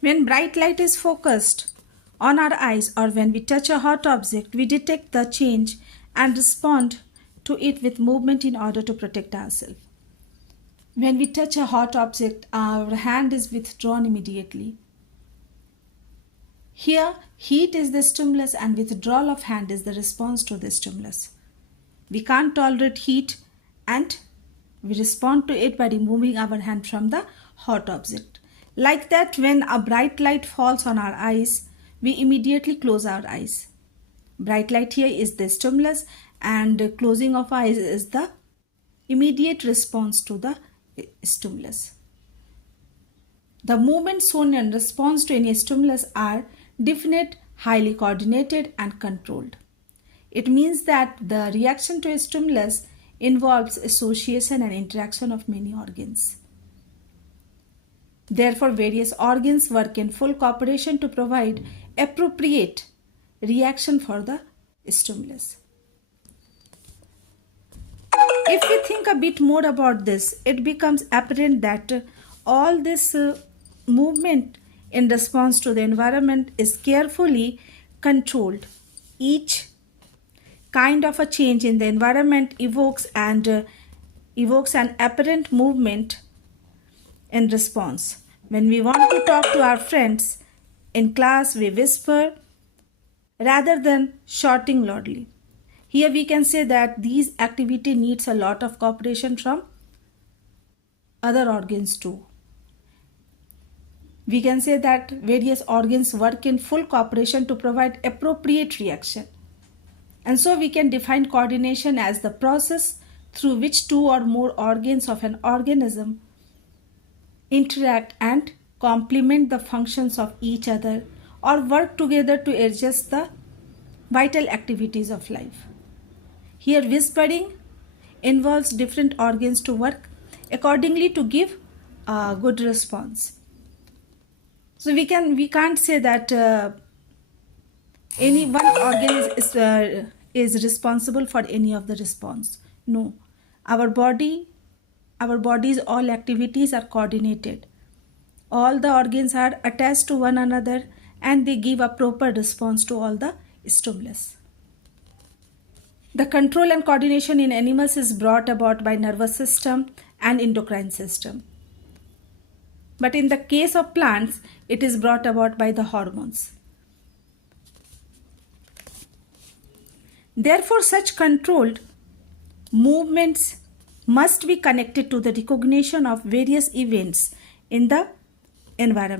When bright light is focused on our eyes or when we touch a hot object, we detect the change and respond to it with movement in order to protect ourselves. When we touch a hot object, our hand is withdrawn immediately. Here, heat is the stimulus and withdrawal of hand is the response to the stimulus. We can't tolerate heat and we respond to it by removing our hand from the hot object. Like that, when a bright light falls on our eyes, we immediately close our eyes. Bright light here is the stimulus and closing of eyes is the immediate response to the stimulus. The movements shown in response to any stimulus are definite, highly coordinated and controlled. It means that the reaction to a stimulus involves association and interaction of many organs. Therefore, various organs work in full cooperation to provide appropriate reaction for the stimulus. If we think a bit more about this, it becomes apparent that all this movement in response to the environment is carefully controlled. Each kind of a change in the environment evokes an apparent movement in response. When we want to talk to our friends in class, we whisper rather than shouting loudly. Here we can say that these activity needs a lot of cooperation from other organs too. We can say that various organs work in full cooperation to provide appropriate reaction. And so we can define coordination as the process through which two or more organs of an organism interact and complement the functions of each other or work together to adjust the vital activities of life. Here whispering involves different organs to work accordingly to give a good response. So we can't say that any one organ is responsible for any of the response. No, our body's all activities are coordinated. All the organs are attached to one another and they give a proper response to all the stimulus. The control and coordination in animals is brought about by nervous system and endocrine system. But in the case of plants, it is brought about by the hormones. Therefore, such controlled movements must be connected to the recognition of various events in the environment.